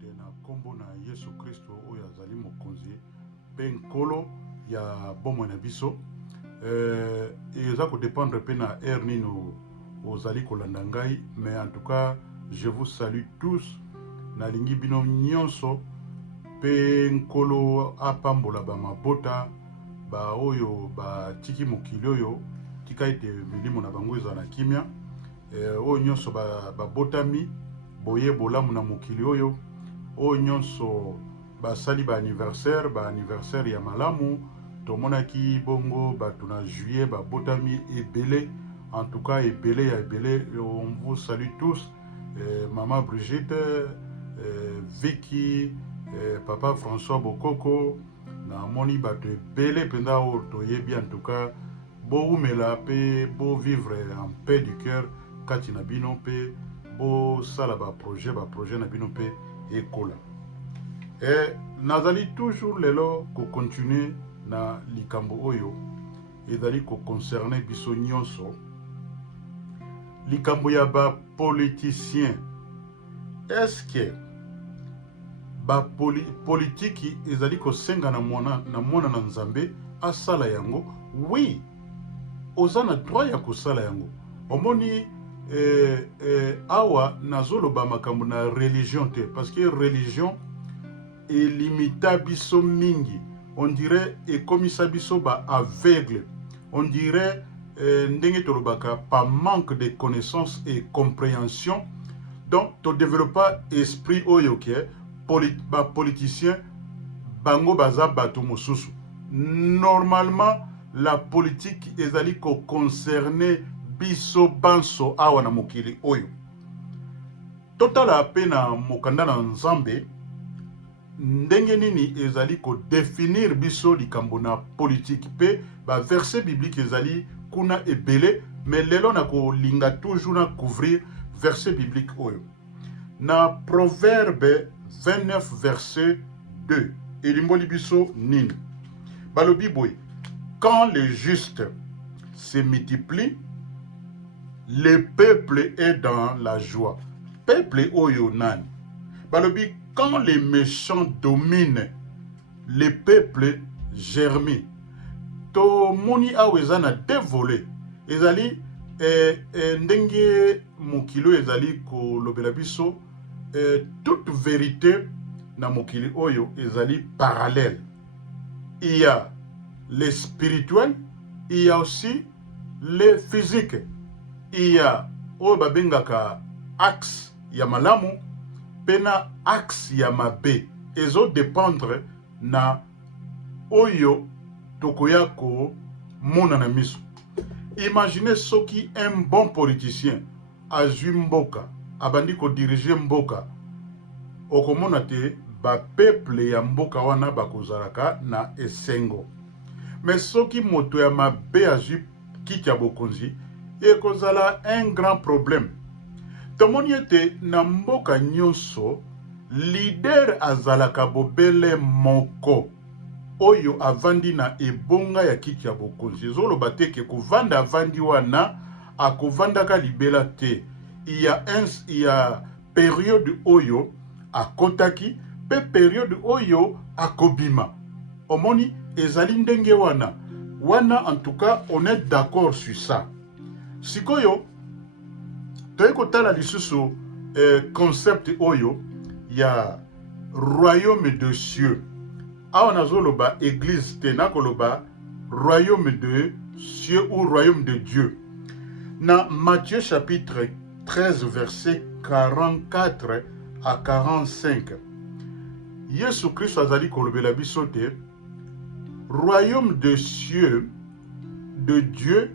te na kombo na Yesu Kristo oyo azali mokonzi pe nkolo ya bomoi na biso. Eza ko dépendre pe na air nino ozali kolanda ngai, mais en tout cas je vous salue tous na lingi bino nyonso pe nkolo apambola ba mabota ba oyo ba tiki mokili oyo tika ete milimo na bango eza na kimia. Oyo nyonso ba botami boye bolamu na mokili oyo nyonso basali ba anniversaire ya malamu tomonaki bongo bato na juillet ba botami ebele, en tout cas ebele ya ebele. On vous salue tous, maman Brigitte, Vicky, papa François Bokoko na moni bato ebele penda oyo toyebi. En tout cas boumela pe bo vivre en paix du cœur kati na bino pe bo sala ba projet na bino pe ekola. Nazali toujours lelo ko continuer na likambo oyo ezali ko concerner biso nyonso, likambo ya ba politicien. Est-ce que ba politiki ezali ko senga na mwana na Nzambe asala yango? Oui, ozana droit ya kosala yango. Omoni awa nazoloba makambo na religion te, parce que religion elimita biso mingi. On dirait ekomisa biso ba aveugle. On dirait ndenge tolobaka par manque de connaissances et compréhension. Donc to développer esprit oyo ke ba politicien bango baza bato mosusu. Normalement la politique ezali ko concerner biso banso awa na mokili oyo. Totala pe na mokanda na Nzambe ndenge nini ezali ko définir biso likambo na politique pe ba verset biblique ezali kuna ebele, mais lelo na ko linga toujours na couvrir verset biblique oyo. Na Proverbe 29 verset 2 elimboli biso nini balobi boy: quand le juste se multiplie, le peuple est dans la joie. Peuple oyo nani balobi: quand les méchants dominent, le peuple germe. To moni aweza na dévolé ezali ndenge mokilo ezali ko lobela biso toute vérité na mokili oyo ezali parallèle. Il y a le spirituel, il y a aussi le physique. Il y a oyo babengaka axe ya malamu pena axe ya mabe. Ezo dépendre na oyo tokoya ko mona na miso. Imaginez soki un bon politicien azwi mboka abandi ko diriger mboka, okomona te ba peuple ya mboka wana bakozalaka na esengo. Mais soki moto ya mabe azwi kiti ya bokonzi, ekozala un grand problème. Tomoni ete na mboka nyonso leader azalaka bobele moko oyo avandi na ebonga ya kiti ya bokonzi. Ezoloba te ke kovanda avandi wana akovandaka libela te. Il y a période oyo akotaki pe période oyo akobima. Omoni ezali ndenge wana. En tout cas on est d'accord sur ça. Sikoyo toyeko tala lisusu concept oyo ya royaume de cieux. Awa nazoloba église te, nakoloba royaume de cieux ou royaume de Dieu. Na Matthieu chapitre 13 verset 44 à 45. Yesu Christ azali kolobela biso te royaume de cieux de Dieu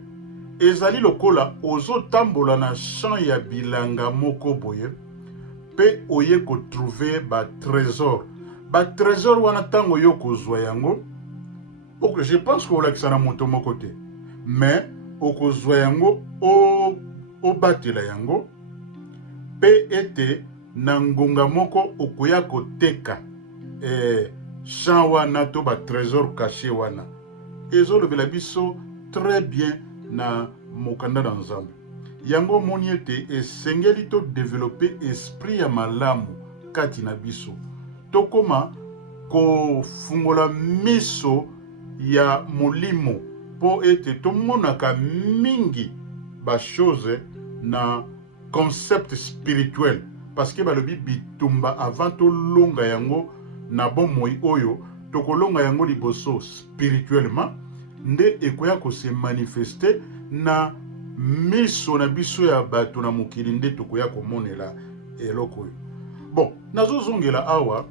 ezali lokola ozo tambola na champ ya bilanga moko boye pe oye ko trouver ba trésor. Ba trésor wana tango yo kozwa yango, je pense ko olakisa na moto moko te, mais okozwa yango o batela yango pe ete na ngonga moko okoya koteka champ wana to ba trésor caché wana. Ezolobela biso très bien na mokanda na Nzambe. Yango moni ete esengeli to développer esprit ya malamu kati na biso tokoma kofungola miso ya molimo po ete tomonaka mingi chose na concept spirituel parce que balobi bitumba avant tolonga yango na bomoi oyo tokolonga yango liboso spirituellement nde ekoya kose manifeste na miso na biso ya bato na mokili nde tokoya komonela eloko oyo. Bon, nazozongela awa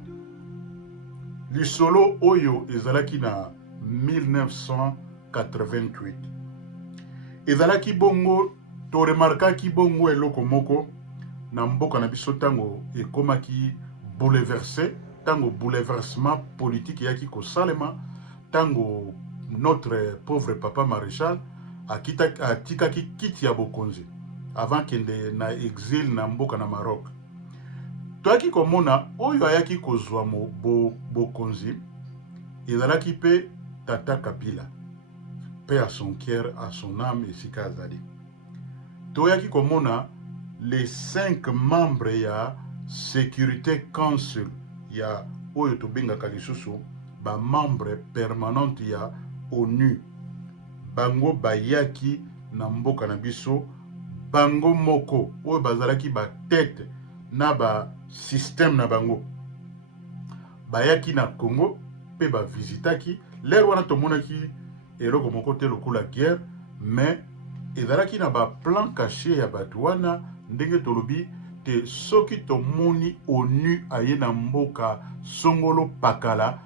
lisolo oyo ezalaki na 1988 ezalaki bongo toremarkaki bongo eloko moko na mboka na biso tango ekomaki bouleversé, tango bouleversement politique yaki kosalema, tango notre pauvre papa maréchal atikaki kiti ya bokonzi avant kende na exil na mboka na Maroc. Toaki komona oyo ayaki kozwa bokonzi ezalaki pe Tata Kabila, paix à son cœur, à son âme esika azali. Toyaki komona les 5 membres ya Sécurité Council ya oyo tobengaka lisusu ba membre permanente ya ONU. Bango bayaki na mboka na biso, bango moko oyo bazalaki ba tête na ba système na bango. Bayaki na Congo pe ba visitaki, lero wana tomonaki eloko moko te lokola guerre, mais ezalaki na ba plan caché ya bato wana ndenge tolobi te soki tomoni ONU aye na mboka songolo pakala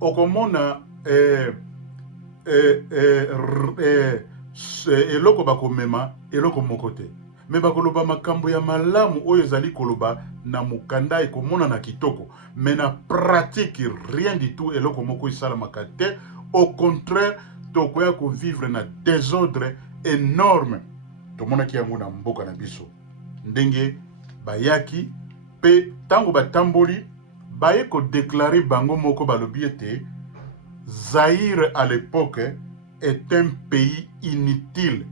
okomona eloko bakomema eloko moko te, me bakoloba makambo ya malamu oyo ezali koloba na mukanda ekomona na kitoko, me na pratique rien du tout eloko moko esalamaka te. Au contraire tokoya ko vivre na désordre énorme. Tomonaki yango na mboka na biso ndenge bayaki pe tango batamboli baye ko déclarer bango moko balobi ete Zaïre à l'époque est un pays inutile.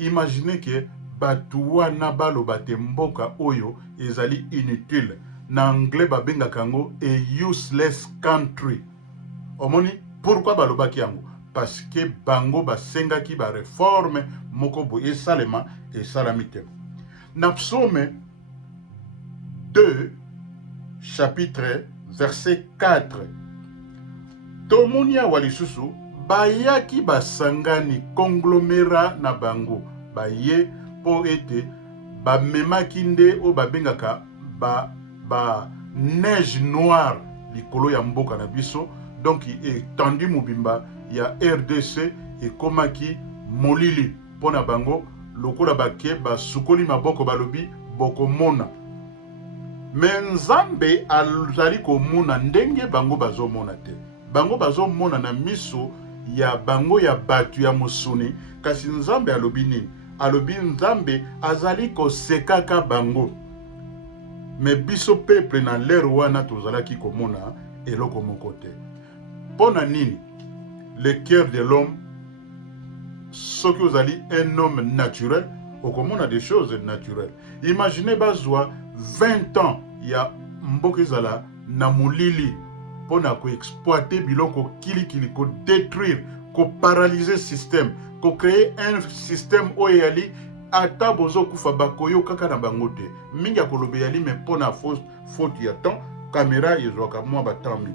Imaginez que batuwa na baloba te mboka oyo ezali inutile. Na anglais babengaka yango a useless country. Omoni pourquoi balobaki yango? Parce que bango basengaki ba réforme moko bo esalema esalami te. Na Psaume 2 chapitre verset 4 tomonia walisusu bayaki basangani conglomera na bango baye po ete bamemaki nde o babengaka ba neige noire likolo ya mboka na biso, donc etendu mobimba ya RDC ekomaki molili pona bango lokola bake basukoli maboko balobi bokomona. Mais Nzambe azali komona ndenge bango bazomona te. Bango bazomona na miso ya bango ya batu ya mosuni, kasi Nzambe alobi nini? Alobi Nzambe azali kosekaka bango. Mais biso peuple na lere wana tozalaki komona eloko moko te. Pona nini? Le cœur de l'homme, soki ozali un homme naturel, okomona des choses naturelles. Imaginez bazwa 20 ans ya mboka ezala na molili pona ko exploiter biloko kilikili, ko détruire, ko paralyser système, ko créer un système oyali ata bozo kufa bakoyo kaka na bango te. Mingi akolobe yali me pona faute ya temps, caméra ezwaka mwa batambi.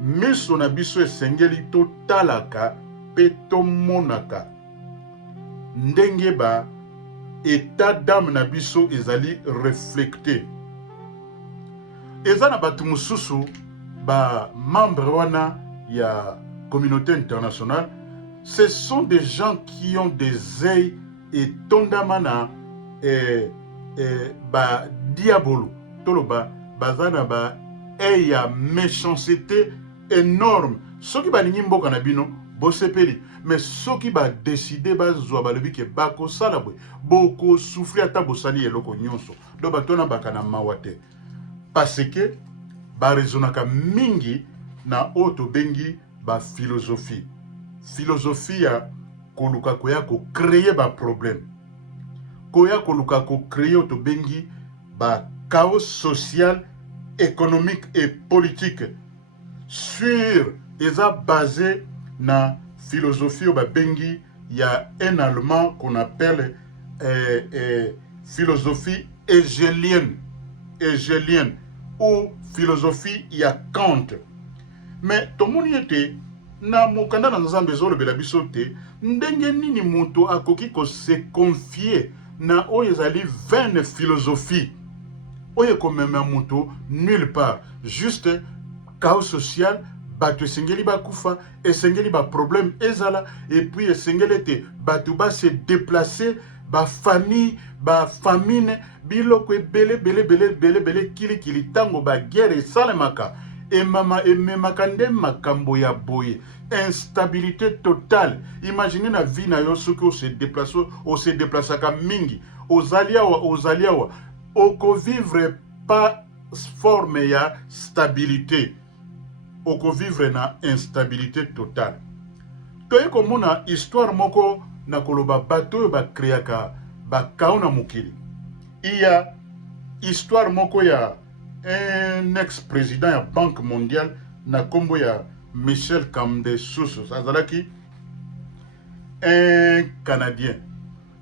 Miso na biso esengeli totalaka pe tomonaka ndenge ba état d'âme na biso ezali reflecté. Eza na batu mususu ba membre wana ya communauté internationale, ce sont des gens qui ont des œils et tondamana ba diabolo toloba bazana ba œil ya méchanceté énorme. Soki balingi mboka na bino bosepeli, mais soki ba décider bazwa balobi ke bako sala boy boko souffrir ata bosali eloko nyonso do batona bakana mawate, parce que ba raisonnaka mingi na oto bengi ba philosophie ya koluka koya ko créer ba problème, koya koluka ko créer oto bengi ba chaos social économique et politique sur eza basé na philosophie bengi. Il y a un allemand qu'on appelle philosophie hegelienne ou philosophie il y a Kant. Mais tout le monde était na mokanda na nzambe ezolobela biso te ndenge nini moto akoki ko se confier na oyo ezali vaine philosophie oyo ekomema moto nulle part, juste chaos social, bato esengeli bakufa, esengeli ba problème ezala, et puis esengeli ete bato ba se déplacer, ba famille, ba famine, biloko ebele bele kili tango ba guerre esalemaka ememaka nde makambo ya boye, instabilité totale. Imaginez na vie na yo soki se déplaçaka mingi, ozali awa oko vivre pas forme ya stabilité, oko vivre na instabilité totale. Toye komona histoire moko na koloba bato yo ba créaka ba kaona mokili. Il y a histoire moko ya un ex-président ya Banque mondiale na kombo ya Michel Kamdesouso, azalaki un Canadien.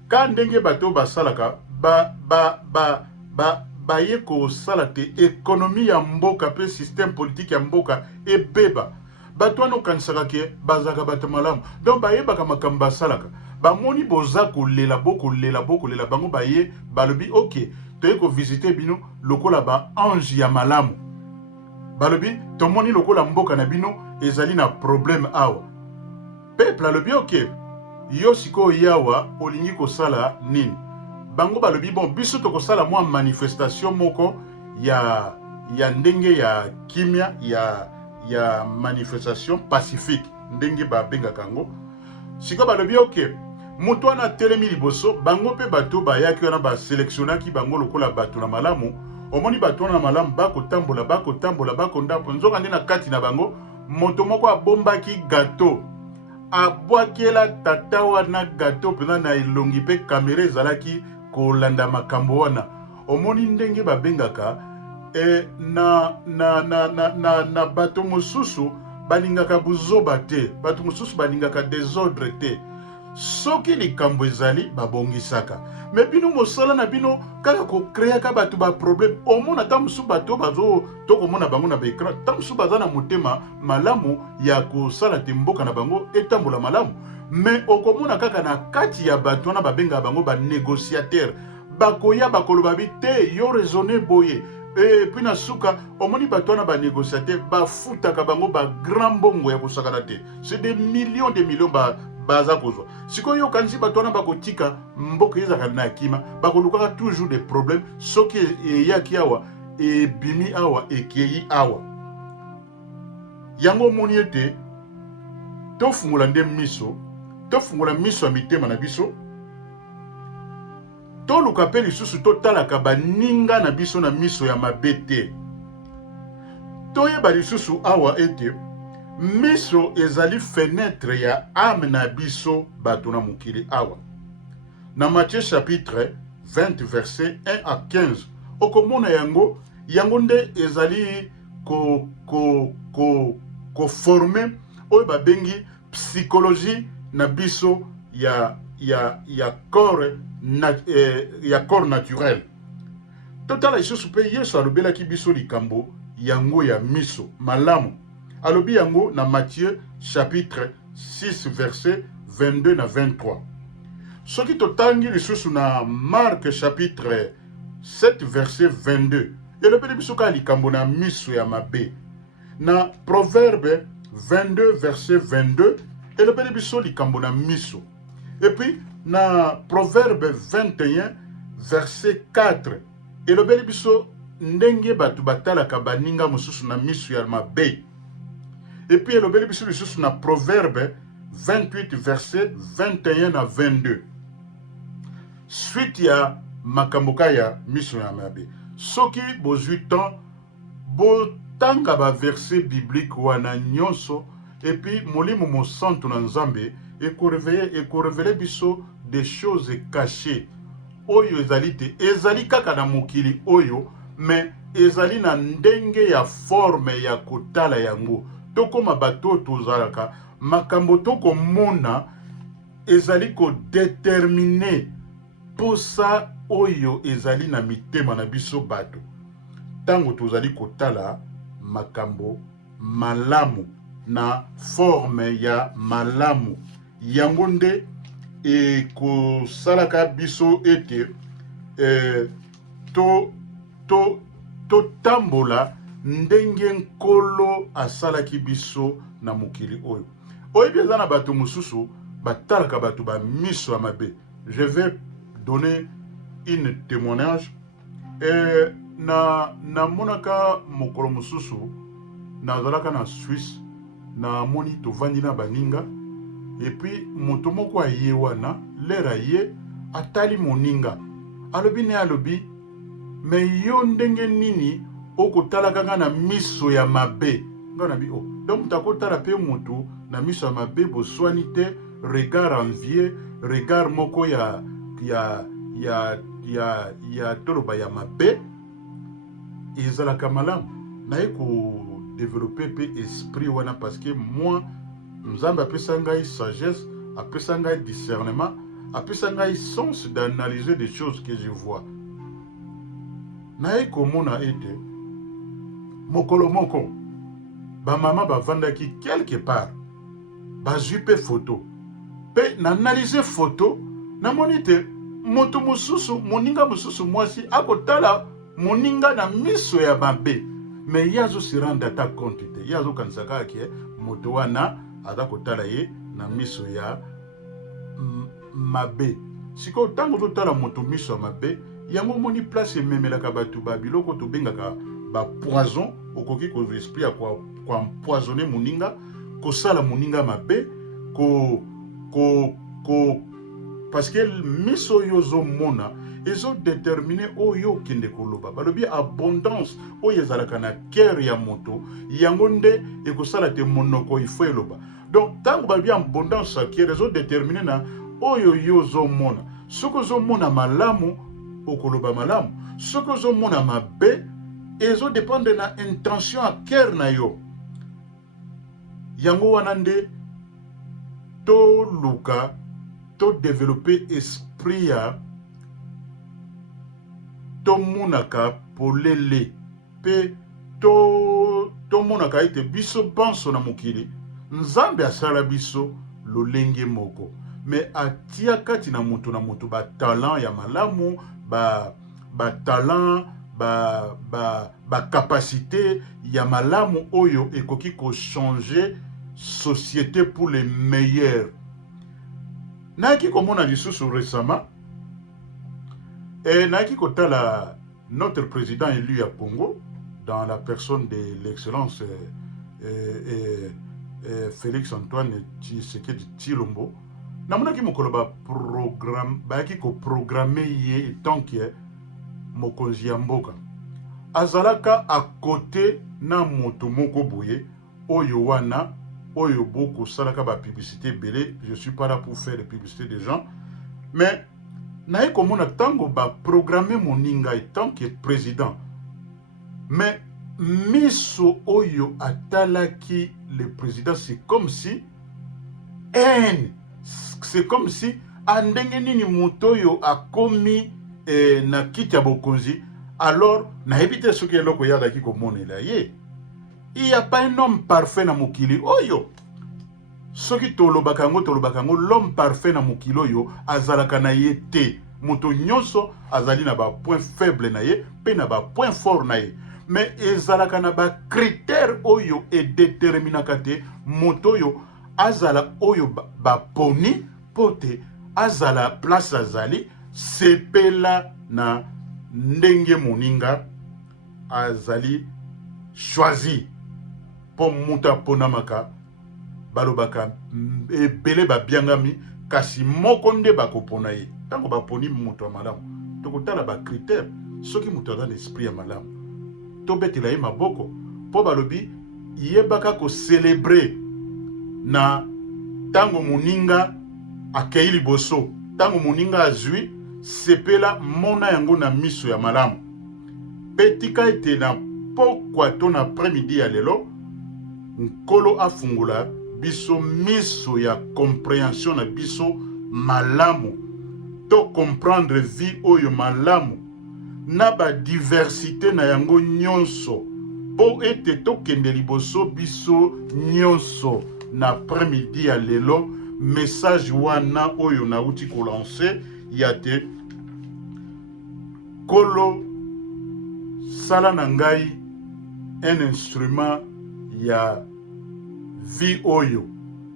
Ka ndenge bato basalaka baye kosala te économie ya mboka pe système politique ya mboka ebeba, bato wana okanisaka ke bazaka bato malamu, donc bayebaka makambo basalaka. Bamoni boza kolela bango baye balobi ok toye kovisite bino lokola ba ange ya malamu, balobi tomoni lokola mboka na bino ezali na problème awa. Peuple alobi ok yo sikoyo yawa olingi kosala nini? Bango balobi bon biso tokosala mwa manifestation moko ya ndenge ya kimia ya manifestation pacifique ndenge babengaka yango. Sikoyo balobi ok moto wana telemi liboso, bango pe bato bayaki wana baselektionaki bango lokola bato na malamu. Omoni bato wana na malamu bakotambola bakondampo nzoka nde na kati na bango moto moko abombaki gato, abwakela tata wana gato pena na elongi pe kamera ezalaki kolanda makambo wana. Omoni ndenge babengaka na bato mosusu balingaka buzoba te, bato mosusu balingaka désordre te. Soki likambo ezali babongisaka, mais bino mosala na bino kaka ko créaka bato ba problème. Omona ta musu bato bazo tokomona bango na baécran, ta musu baza na motema malamu ya kosala te mboka na bango etambola malamu, mais okomona kaka na kati ya bato wana babenga bango ba négociateur, bakoya bakoloba bi te yo raisonner boye. Et puis na suka omoni bato wana ba négociateur bafutaka bango ba grand bongo ya kosakana te. C'est des millions baza kozwa. Sikoyo kanisi bato wana bakotika mboka ezaka na kima, bakolukaka toujours des problèmes. Soki eyaki awa ebimi awa ekei awa. Yango moni ete tofungola nde miso, tofungola miso ya mitema na biso, toluka pe lisusu totalaka baninga na biso na miso ya mabe te. Toyeba lisusu awa ete miso ezali fenêtre ya âme na biso bato na mokili awa. Na Matthieu chapitre 20 verset 1 à 15 okomona yango nde ezali ko former oyo babengi psychologie na biso ya corps naturel. Totala isusu pe Yesu alobelaki biso likambo yango ya miso malamu. Alobi yango na Matthieu chapitre 6 verset 22 na 23. Soki totangi lisusu na Marc chapitre 7 verset 22. Elobeli biso ka likambo na miso ya mabe. Na Proverbe 22 verset 22. Elobeli biso likambo na miso. Et puis na Proverbe 21 verset 4. Elobeli biso ndenge batu batalaka baninga mosusu na miso ya mabe. Et puis elobeli biso lisusu na Proverbe 28 verset 21 à 22. Suite ya makamboka ya miso ya mabe. Soki bozwi temps botanga ba verset biblique wana nyonso, et puis molimo mosantu na Nzambe ekorévéler biso des choses cachées. Oyo ezali te, ezali kaka na mokili oyo, mais ezali na ndenge ya forme ya kotala yango. Tokoma bato tozalaka makambo tokomona ezali ko déterminer posa oyo ezali na mitema na biso bato. Tango tozali kotala makambo malamu na forme ya malamu. Yango nde ekosalaka biso ete to tambola ndenge nkolo asalaki biso na mokili oyo. Oyebi eza na bato mosusu batalaka bato ba miso ya mabe. Je vais donner une témoignage. Na monaka mokolo mosusu nazalaka na Suisse na moni tovandi na baninga et puis moto moko aye wana lera ye atali moninga alobi ne alobi me yo ndenge nini okotalaka nga na miso ya mabe nga na bi o donc takotala pe moto na miso ya mabe boswani te regard envieux regard moko ya toloba ya mabe ezalaka malamu naye ko développer pe esprit wana parce que moi Nzambe apesa ngai sagesse, apesa ngai discernement, apesa ngai sens d'analyser des choses que je vois. Naye komona ete mokolo moko ba mama bavandaki quelque part bazwi pe photo pe na analyser photo na monite moto mususu moninga mususu mwasi akotala moninga na miso ya mabe mais yazo se rendre ta compte te yazo kansaka ke moto wana aza kotala ye na miso ya mabe. Siko tango totala moto miso ya mabe yango moni place ememelaka bato ba biloko tobengaka ba poison okoki ko esprit ya kwa empoisonner moninga kosala moninga mabe parce que miso yozo mona ezo déterminer oyo kende koloba balobi abondance oyo ezalaka na cœur ya moto yango nde ekosala te monoko ifo eloba. Donc tango balobi abondance ya cœur ezo déterminer na oyo yozo mona soko zo mona malamu okoloba malamu soko zo mona mabe ezo dépendre na intention ya cœur na yo yango wana nde to luka to développer esprit ya to monaka polele pe to monaka ete biso banso na mokili Nzambe asala biso lolenge moko mais atia kati na moto ba talent ya malamu ba talent ba capacité ya malamu oyo ekoki ko changer société pour les meilleurs. Naki komona lisusu récemment et naki kotala notre président élu à Congo dans la personne de l'excellence Félix Antoine Tshisekedi Tshilombo namonaki mokolo ba programme bayaki ko programmer ye tant que mokonzi ya mboka azalaka à côté na moto moko boye oyo wana oyo boko salaka ba publicité belé. Je suis pas là pour faire des publicités des gens mais naye komona tango ba programmer moninga tant que président mais miso oyo atalaki le président c'est comme si c'est comme si andenge nini moto yo akomi na kiti ya bokonzi alors na ebite soki eloko yada ki komonela ye il n'y a pas un homme parfait na mokili oyo soki tolobaka ngo l'homme parfait na mokili oyo azalaka na ye te moto nyonso azali na ba point faible na ye pe na ba point fort na ye mais ezalaka na ba critère oyo e déterminaka te moto oyo azala oyo ba poni pote azala place azali sepela na ndenge moninga azali choisi po muta ponamaka balobaka ebele babiangami kasi moko nde bakopona ye tango baponi moto ya malamu tokotala ba critère soki moto aza na esprit ya malamu tobetela ye maboko po balobi yebaka ko célébrer na tango moninga akei liboso tango moninga azwi sepela mona yango na miso ya malamu petika ete na pokwa to na après-midi ya lelo nkolo afungula biso miso ya compréhension na biso malamu to comprendre vie oyo malamu na ba diversité na yango nyonso po ete tokende liboso biso nyonso na après-midi ya lelo message wana oyo nauti kolancer ya te kolo sala na ngai un instrument ya vie oyo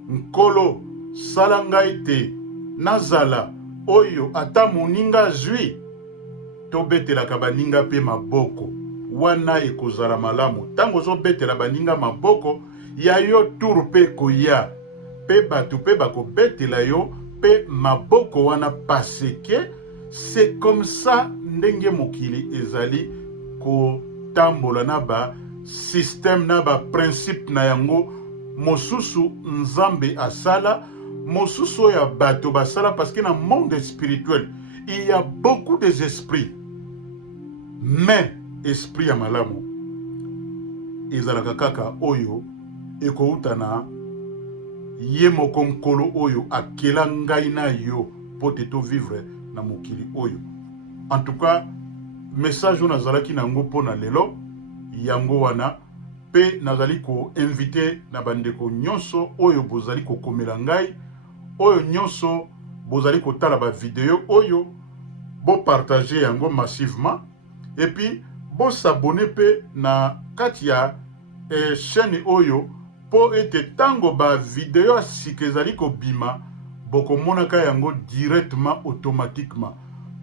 nkolo sala ngai te nazala oyo ata moninga zwi tobetelaka baninga pe maboko wana ekozala malamu ntango ozobetela baninga maboko ya yo tour pe koya pe bato pe bakobetela yo pe maboko wana paseke c'est comme ça ndenge mokili ezali kotambola na ba système na ba principe na yango mosusu nzambe asala mosusu ya bato basala parce que dans le monde spirituel il y a beaucoup des esprits mais esprit ya malamu ezalaka kaka oyo ekouta na ye moko nkolo oyo akela ngai na yo po te tovivre na mokili oyo. En tout cas message oyo nazalaki nango mpo na lelo yango wana pe nazali koinvite na bandeko nyonso oyo bozali kokomela ngai oyo nyonso bozali kotala ba video oyo bopartage yango massivement et puis bosabone pe na kati ya chaîne oyo po ete tango ba video sika ezali kobima bokomonaka yango directement automatiquement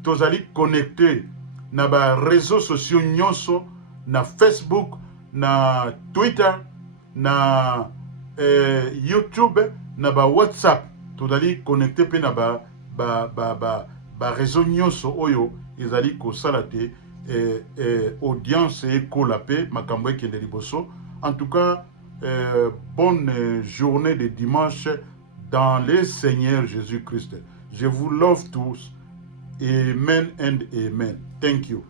tozali connecté na ba réseaux sociaux nyonso na Facebook na Twitter na YouTube na ba WhatsApp tozali connecté pe na ba réseau nyonso oyo ezali kosala te audience ekola pe makambo ekende liboso. En tout cas bonne journée de dimanche dans le Seigneur Jésus-Christ. Je vous love tous. Amen and amen. Thank you.